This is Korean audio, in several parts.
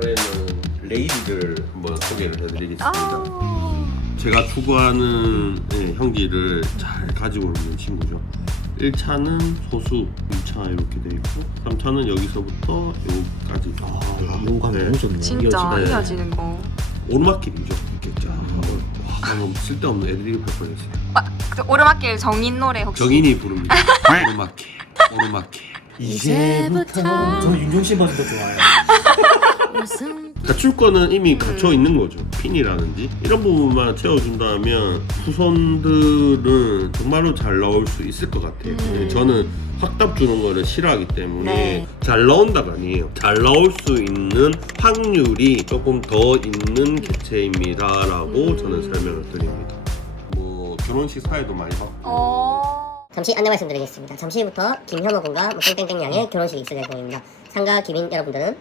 이번에는 레이디를 한번 소개를 해드리겠습니다. 제가 추구하는 형질을 잘 가지고 있는 친구죠. 1차는 소수, 2차 이렇게 돼 있고 3차는 여기서부터 여기까지. 용감 너무 좋네. 진짜 네. 이어지는 거. 오르막길이죠. 이렇게 쫙. 너무 쓸데없는 애드립 할 뻔했어요. 그 오르막길 정인 노래 혹시? 정인이 부릅니다. 오르막길, 오르막길. 이제부터 저는 윤종신 버전도 좋아해요. 갖출 거는 이미 갖춰 있는 거죠. 핀이라든지 이런 부분만 채워준다면 후손들은 정말로 잘 나올 수 있을 것 같아요. 저는 확답 주는 거를 싫어하기 때문에 네. 잘 나온다가 아니에요. 잘 나올 수 있는 확률이 조금 더 있는 개체입니다라고 저는 설명을 드립니다. 뭐 결혼식 사회도 많이 받고 잠시 안내 말씀드리겠습니다. 잠시부터 김현호 군과 땡땡땡 양의 결혼식이 있을 예정입니다. 상가 기민 여러분들은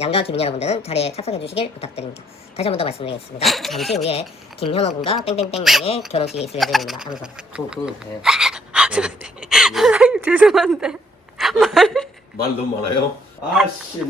양가 기민 여러분들은 자리에 착석해 주시길 부탁드립니다. 다시 한 번 더 말씀드리겠습니다. 잠시 후에 김현호 군과 땡땡땡 양의 결혼식이 있을 예정입니다. 하면서 그건 돼. 죄송한데. 말 너무 많아요? 아씨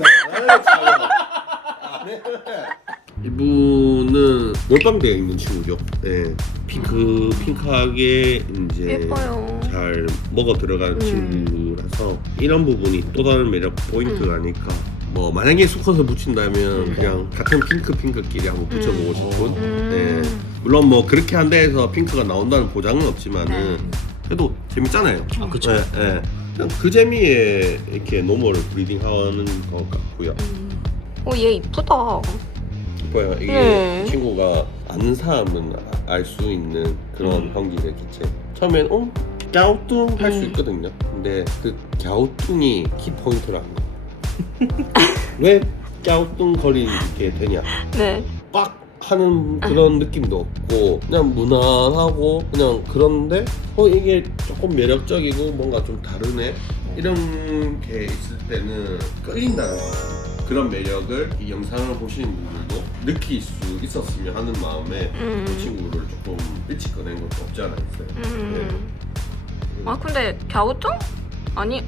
이분은 몰빵되어 있는 친구죠. 네. 핑크하게 이제 예뻐요. 잘 먹어 들어가는 친구라서 이런 부분이 또 다른 매력 포인트가 아닐까. 뭐 만약에 수컷을 붙인다면 그냥 같은 핑크끼리 한번 붙여보고 싶은. 네. 물론 뭐 그렇게 한다 해서 핑크가 나온다는 보장은 없지만은 그래도 재밌잖아요. 그쵸. 네, 네. 그냥 그 재미에 이렇게 노멀을 브리딩하는 것 같고요. 얘 이쁘다. 이뻐요. 이게 네. 친구가 아는 사람은 알 수 있는 그런 형질의 개체. 처음엔 갸우뚱 할 수 있거든요. 근데 그 갸우뚱이 키포인트라는 거. 왜 갸우뚱 거리게 되냐? 네. 빡 하는 그런 느낌도 없고 그냥 무난하고 그냥 그런데 이게 조금 매력적이고 뭔가 좀 다르네 이런 게 있을 때는 끌린다는 거예요. 그런 매력을 이 영상을 보시는 분들도 느낄 수 있었으면 하는 마음에 그 친구를 조금 일찍 꺼낸 것도 없지 않아 있어요. 아 근데 갸우뚱? 아니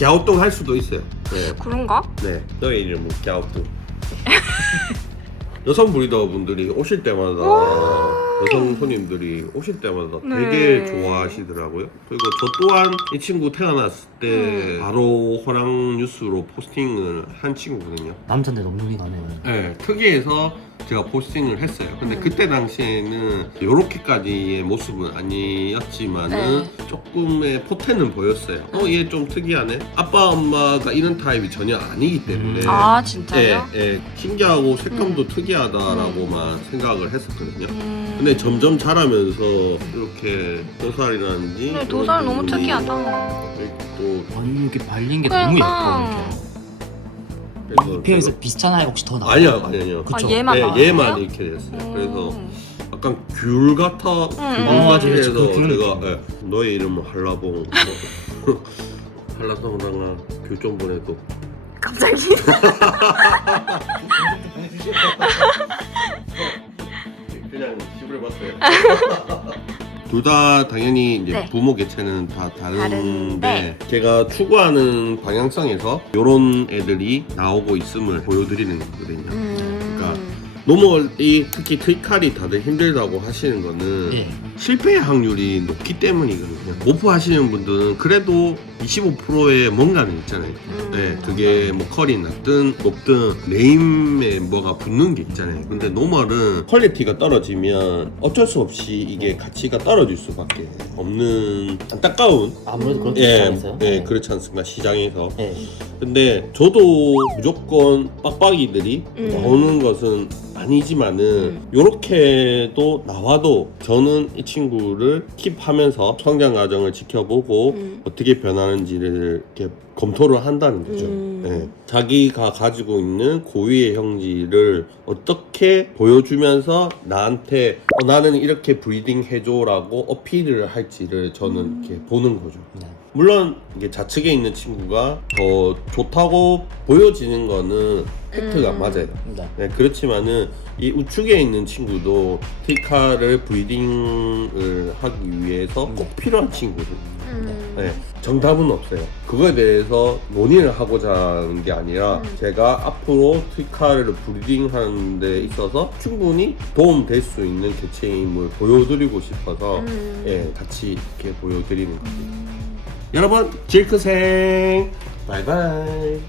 갸우뚱 할 수도 있어요. 네. 그런가? 네, 너의 이름은 갸우뚱. 여성 브리더 분들이 오실 때마다 여성 손님들이 오실 때마다 되게 좋아하시더라고요. 그리고 저 또한 이 친구 태어났을 때 바로 호랑 뉴스로 포스팅을 한 친구거든요. 남자인데 너무 눈이 가네요. 네, 특이해서 제가 포스팅을 했어요. 근데 그때 당시에는 이렇게까지의 모습은 아니었지만은 조금의 포텐은 보였어요. 얘 좀 특이하네. 아빠 엄마가 이런 타입이 전혀 아니기 때문에 아 진짜요? 예, 신기하고 색감도 특이하다라고만 생각을 했었거든요. 근데 점점 자라면서 이렇게 도살이라든지 근데 도살 너무 특이하다. 또 아니 이렇게 발린 게 너무 예뻐. 그래서 페어에서 비슷한 아이 혹시 더 나와요? 아니요. 그쵸? 얘만 네, 나와요? 얘만 이렇게 됐어요. 그래서 약간 귤 같아. 맞아, 그래서 그쵸, 그런 제가 너의 이름은 한라봉. 한라봉랑아 귤 좀 보내도. 갑자기? 그냥 시부해봤어요. 둘 다 당연히 이제 네. 부모 개체는 다 다른데 다른데. 제가 추구하는 방향성에서 이런 애들이 나오고 있음을 보여드리는 거거든요. 그러니까 노멀이 특히 트위칼이 다들 힘들다고 하시는 거는 예. 실패 확률이 높기 때문이거든요. 모프 하시는 분들은 그래도 25%의 뭔가는 있잖아요. 네, 그게 뭐 컬이 낮든 높든 네임에 뭐가 붙는 게 있잖아요. 근데 노멀은 퀄리티가 떨어지면 어쩔 수 없이 이게 가치가 떨어질 수밖에 없는 안타까운 아무래도 그렇게 예, 시작했어요. 예, 그렇지 않습니까? 시장에서. 예. 근데 저도 무조건 빡빡이들이 나오는 것은 아니지만은 요렇게도 나와도 저는 이 친구를 킵하면서 성장 과정을 지켜보고 어떻게 변하는지를 이렇게 검토를 한다는 거죠. 예. 자기가 가지고 있는 고유의 형질을 어떻게 보여주면서 나한테 나는 이렇게 브리딩 해줘라고 어필을 할지를 저는 이렇게 보는 거죠. 네. 물론 이게 좌측에 있는 친구가 더 좋다고 보여지는 거는 팩트가 맞아요. 네. 네, 그렇지만은 이 우측에 있는 친구도 티카를 브리딩을 하기 위해서 꼭 필요한 친구들. 네, 정답은 없어요. 그거에 대해서 논의를 하고자 하는 게 아니라 제가 앞으로 티카를 브리딩하는 데 있어서 충분히 도움될 수 있는 개체임을 보여드리고 싶어서 예, 같이 이렇게 보여드리는 겁니다. 여러분, 질크생 바이바이.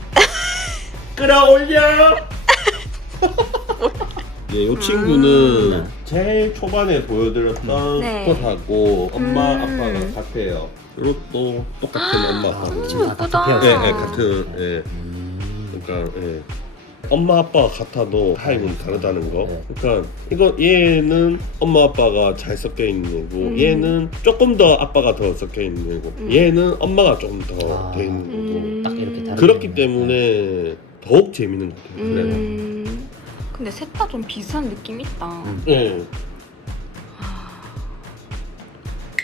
끌어올려. 예, 이 친구는 제일 초반에 보여드렸던 네. 스콧하고 엄마 아빠가 같아요. 이것도 똑같은 엄마 아빠고. 예쁘다. 예, 예, 같은 예. 그러니까 예. 엄마 아빠가 같아도 타입은 다르다는 거. 네. 그러니까 이거 얘는 엄마 아빠가 잘 섞여 있는 애고 얘는 조금 더 아빠가 더 섞여 있는 애고 얘는 엄마가 조금 더 돼 있는 거고. 딱 이렇게 다르게 그렇기 때문에 더욱 재밌는 것 같아요. 그래요. 근데 셋 다 좀 비슷한 느낌 있다. 예.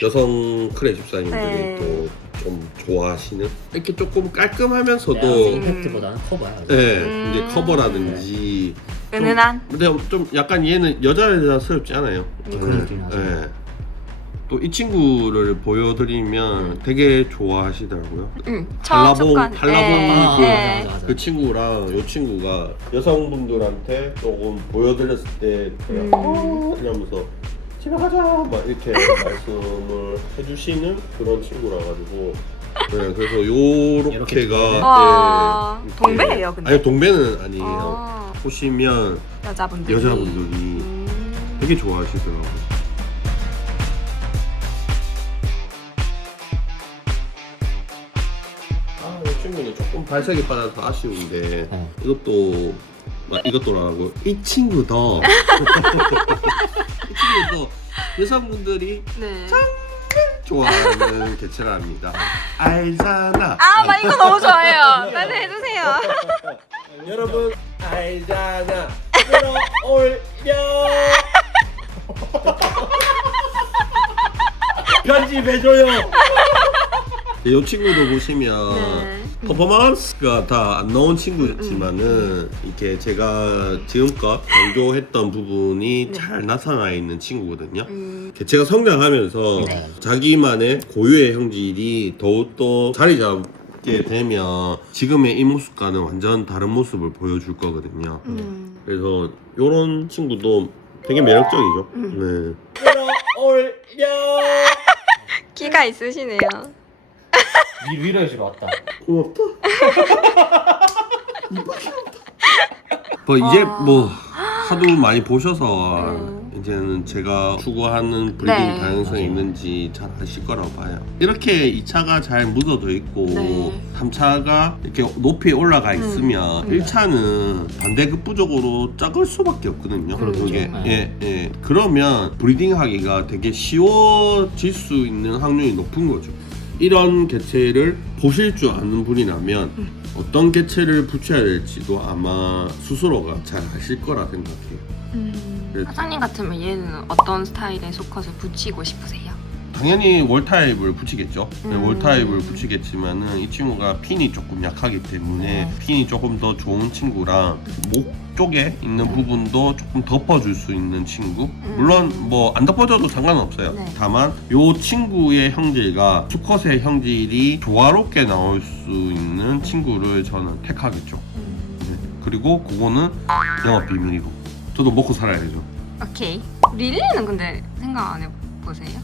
여성 크레 집사님들이 네. 또 좀 좋아하시는 이렇게 조금 깔끔하면서도 임팩트보다는 커버야. 예, 이제 커버라든지 은은한. 근데 좀 약간 얘는 여자스럽지 않아요. 그런 느낌이 나죠. 예. 또 이 친구를 보여드리면 되게 좋아하시더라고요. 처음 습관. 한라봉 네. 맞아. 그 친구랑 이 친구가 여성분들한테 조금 보여드렸을 때 그냥 이러면서 집에 가자 막 이렇게 말씀을 해주시는 그런 친구라 가지고 네, 그래서 요렇게가 와, 예, 이렇게- 동배예요, 근데? 아니 동배는 아니에요. 아, 보시면 여자분들이. 여자분들이 되게 좋아하시더라고요. 아, 이 친구는 조금 발색이 빠져서 아쉬운데 이것도라고 이 친구도 이 친구도 여성분들이 네. 좋아하는 개체랍니다. 알잖아. 아, 나 이거 너무 좋아해요. 빨리 해주세요. 여러분 알잖아. 끌어올려. 편집해줘요. 이 친구도 보시면 네. 퍼포먼스가 다 안 나온 친구였지만은 이렇게 제가 지금껏 강조했던 부분이 잘 나타나 있는 친구거든요. 개체가 성장하면서 네. 자기만의 고유의 형질이 더욱더 자리 잡게 되면 지금의 이 모습과는 완전 다른 모습을 보여줄 거거든요. 그래서 이런 친구도 되게 매력적이죠. 네. 끌어올려. 끼가 있으시네요. 위로 해주러 왔다. 고맙다. 뭐 이제 뭐 하도 많이 보셔서 이제는 제가 추구하는 브리딩 네. 다양성이 있는지 잘 아실 거라고 봐요. 이렇게 2차가 잘 묻어져 있고 네. 3차가 이렇게 높이 올라가 있으면 1차는 반대급부적으로 작을 수밖에 없거든요. 그렇죠. 그게. 네. 예. 그러면 브리딩하기가 되게 쉬워질 수 있는 확률이 높은 거죠. 이런 개체를 보실 줄 아는 분이라면 어떤 개체를 붙여야 될지도 아마 스스로가 잘 아실 거라 생각해요. 그래서 사장님 같으면 얘는 어떤 스타일의 수컷을 붙이고 싶으세요? 당연히 월타입을 붙이겠죠. 월타입을 붙이겠지만은 이 친구가 핀이 조금 약하기 때문에 핀이 조금 더 좋은 친구랑 목 쪽에 있는 부분도 조금 덮어줄 수 있는 친구. 물론 뭐 안 덮어줘도 상관은 없어요. 네. 다만 요 친구의 형질과 수컷의 형질이 조화롭게 나올 수 있는 친구를 저는 택하겠죠. 네. 그리고 그거는 영업 비밀이고 저도 먹고 살아야 되죠. 오케이. 릴리는 근데 생각 안 해보세요?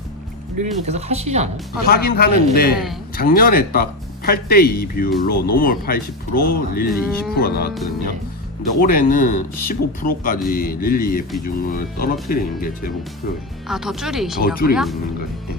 리리도 계속 하시지 않아요? 하긴 하는데 네. 작년에 딱 8대2 비율로 노멀 80% 릴리 20% 나왔거든요. 네. 근데 올해는 15%까지 릴리의 비중을 떨어뜨리는 게 제 목표예요. 아, 더 더 줄이시려고요? 줄이고 있는 거예요. 예.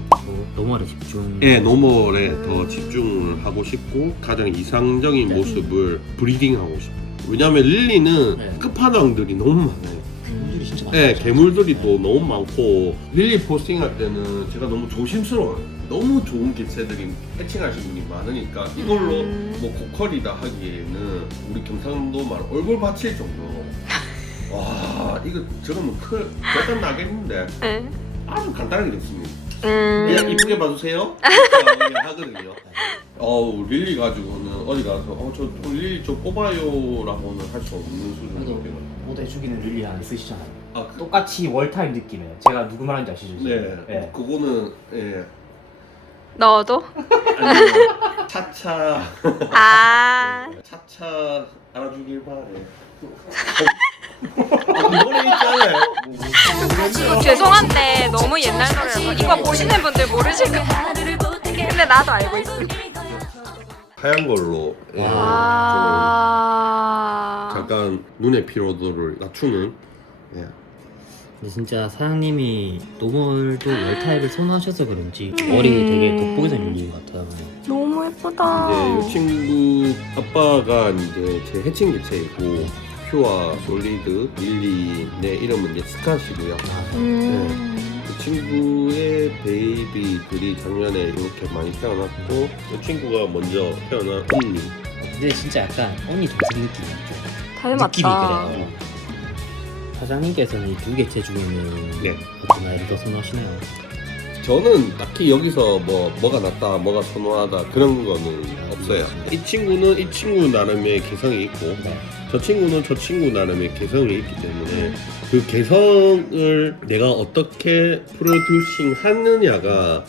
너무하게 집중. 예, 노멀에 더 집중을 하고 싶고 가장 이상적인 네. 모습을 브리딩하고 싶어요. 왜냐면 릴리는 네. 끝판왕들이 너무 많아요. 개물들이 진짜 많아요. 네, 개물들이 또 너무 많고 릴리 포스팅할 때는 제가 너무 조심스러워요. 너무 좋은 개체들이 해칭하신 분이 많으니까 이걸로 뭐 고퀄이다 하기에는 우리 경상도말 얼굴 받칠 정도로 와 이거 저거는 절단 나겠는데 네. 아주 간단하게 됐습니다. 그냥 이쁘게 봐주세요. 이렇게 하거든요. 릴리 가지고는 어디 가서 저 릴리 좀 뽑아요라고는 할 수 없는 수준이에요. 옷 해주기는 릴리 안 쓰시잖아요. 아, 똑같이 월타임 느낌이에요. 제가 누구 말하는지 아시죠? 지금? 네. 그거는 너도? 아니면 차차 아. 차차 알아주길 바래. 노래 있잖아요. 죄송한데 너무 옛날 노래라서 이거 보시는 분들 모르실 거예요. 근데 나도 알고 있어. 하얀 걸로 좀 아. 잠깐 눈의 피로도를 낮추는. 근데 진짜 사장님이 노멀도 월타입을 선호하셔서 그런지 머리 되게 돋보이서 열리는 것 같아요. 너무 예쁘다. 이제 이 친구 아빠가 이제 제 해칭 개체이고 퓨어, 솔리드, 릴리의 이름은 이제 스카시고요. 그 친구의 베이비들이 작년에 이렇게 많이 태어났고 이 친구가 먼저 태어난 언니. 근데 진짜 약간 언니 동생 느낌이 있죠. 닮았다. 느낌이 그래요. 사장님께서는 이 두 개체 중에는 네. 어떤 아이를 더 선호하시나요? 저는 딱히 여기서 뭐가 낫다, 뭐가 선호하다 그런 거는 없어요. 이 친구는 이 친구 나름의 개성이 있고 네. 저 친구는 저 친구 나름의 개성이 있기 때문에 그 개성을 내가 어떻게 프로듀싱 하느냐가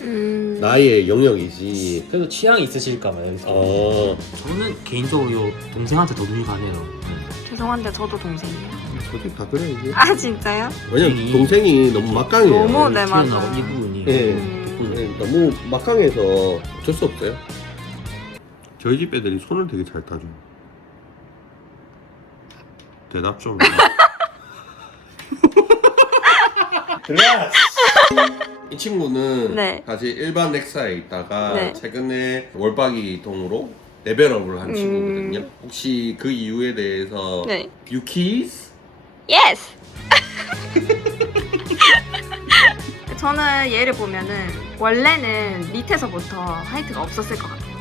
나의 영역이지. 그래도 취향이 있으실까봐요. 여기서. 저는 개인적으로 동생한테 더 눈이 가네요. 죄송한데 저도 동생이에요. 솔직히 다 그래 이게. 아 진짜요? 왜냐면 동생이 너무 막강해요. 너무 네, 맞아. 튀어나온 이 부분이. 예. 너무 막강해서 어쩔 수 없어요. 저희 집 애들이 손을 되게 잘 타죠. 대답 좀. 이 친구는 네. 다시 일반 넥사에 있다가 네. 최근에 월박이 동으로 레벨업을 한 친구거든요. 혹시 그 이유에 대해서 네. 유키스? 예스. 저는 얘를 보면은 원래는 밑에서부터 하이트가 없었을 것 같아요.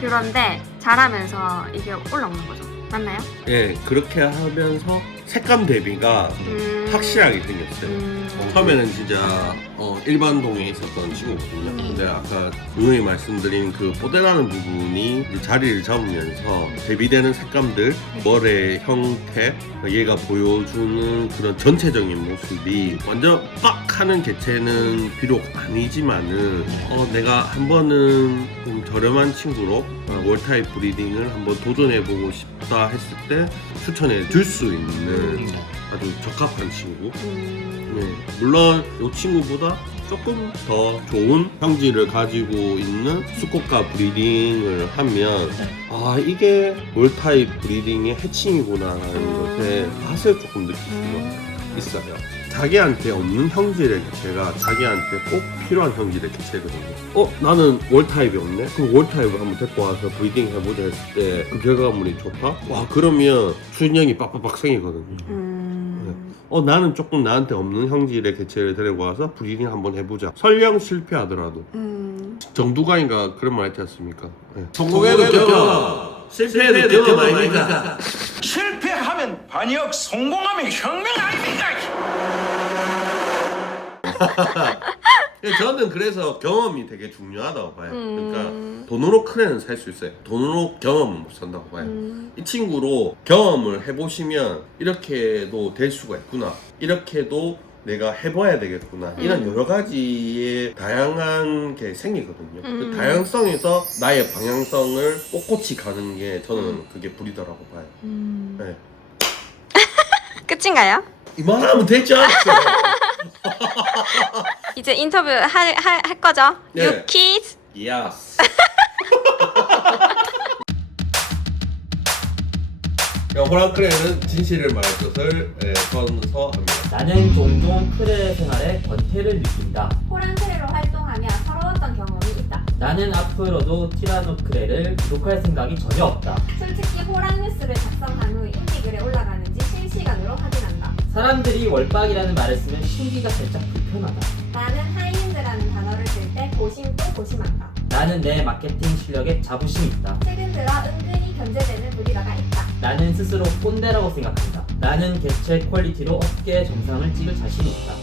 그런데 자라면서 이게 올라오는 거죠. 맞나요? 예, 그렇게 하면서 색감 대비가 확실하게 생겼어요. 처음에는 진짜 일반 동에 있었던 친구거든요. 근데 아까 누누이 말씀드린 그 뽀대라는 부분이 이제 자리를 잡으면서 대비되는 색감들, 머리의 형태, 얘가 보여주는 그런 전체적인 모습이 완전 빡 하는 개체는 비록 아니지만은 내가 한 번은 좀 저렴한 친구로 월타입 브리딩을 한번 도전해보고 싶다 했을 때 추천해 줄 수 있는 아주 적합한 친구. 네, 물론 이 친구보다 조금 더 좋은 형질을 가지고 있는 수컷과 브리딩을 하면 이게 월타입 브리딩의 해칭이구나라는 것에 맛을 조금 느낄 수가 있어요. 자기한테 없는 형질의 개체가 자기한테 꼭 필요한 형질의 개체거든요. 나는 월타입이 없네? 그럼 월타입을 한번 데리고 와서 브리딩 해보자 했을 때 그 결과물이 좋다? 와, 그러면 출연량이 빡빡빡 생기거든요. 나는 조금 나한테 없는 형질의 개체를 데리고 와서 브리딩 한번 해보자. 설령 실패하더라도. 정두가인가 그런 말 했지 않습니까? 네. 성공해도 경험, 실패해도 경험 아닙니까? 실패하면 반역, 성공하면 혁명 아닙니까? 저는 그래서 경험이 되게 중요하다고 봐요. 그러니까 돈으로 큰 애는 살 수 있어요. 돈으로 경험은 못 산다고 봐요. 이 친구로 경험을 해보시면 이렇게도 될 수가 있구나, 이렇게도 내가 해봐야 되겠구나, 이런 여러 가지의 다양한 게 생기거든요. 그 다양성에서 나의 방향성을 꼿꼿이 가는 게 저는 그게 불이다라고 봐요. 네. 끝인가요? 이만하면 되지 않았어? 이제 인터뷰 할 거죠? 네. 유키즈. 예스. 호랑크레는 진실을 말할 것을 선서합니다. 나는 종종 크레 생활에 권태를 느낀다. 호랑크레로 활동하며 서러웠던 경험이 있다. 나는 앞으로도 티라노크레를 구독할 생각이 전혀 없다. 솔직히 호랑뉴스를 작성한 후 인디글에 올라가는지 실시간으로 확인한다. 사람들이 월박이라는 말을 쓰면 신기가 살짝 불편하다. 나는 하이엔드라는 단어를 쓸 때 고심 또 고심한다. 나는 내 마케팅 실력에 자부심이 있다. 최근 들어 은근히 견제되는 브리더가 있다. 나는 스스로 꼰대라고 생각한다. 나는 개체 퀄리티로 업계 정상을 찍을 자신이 있다.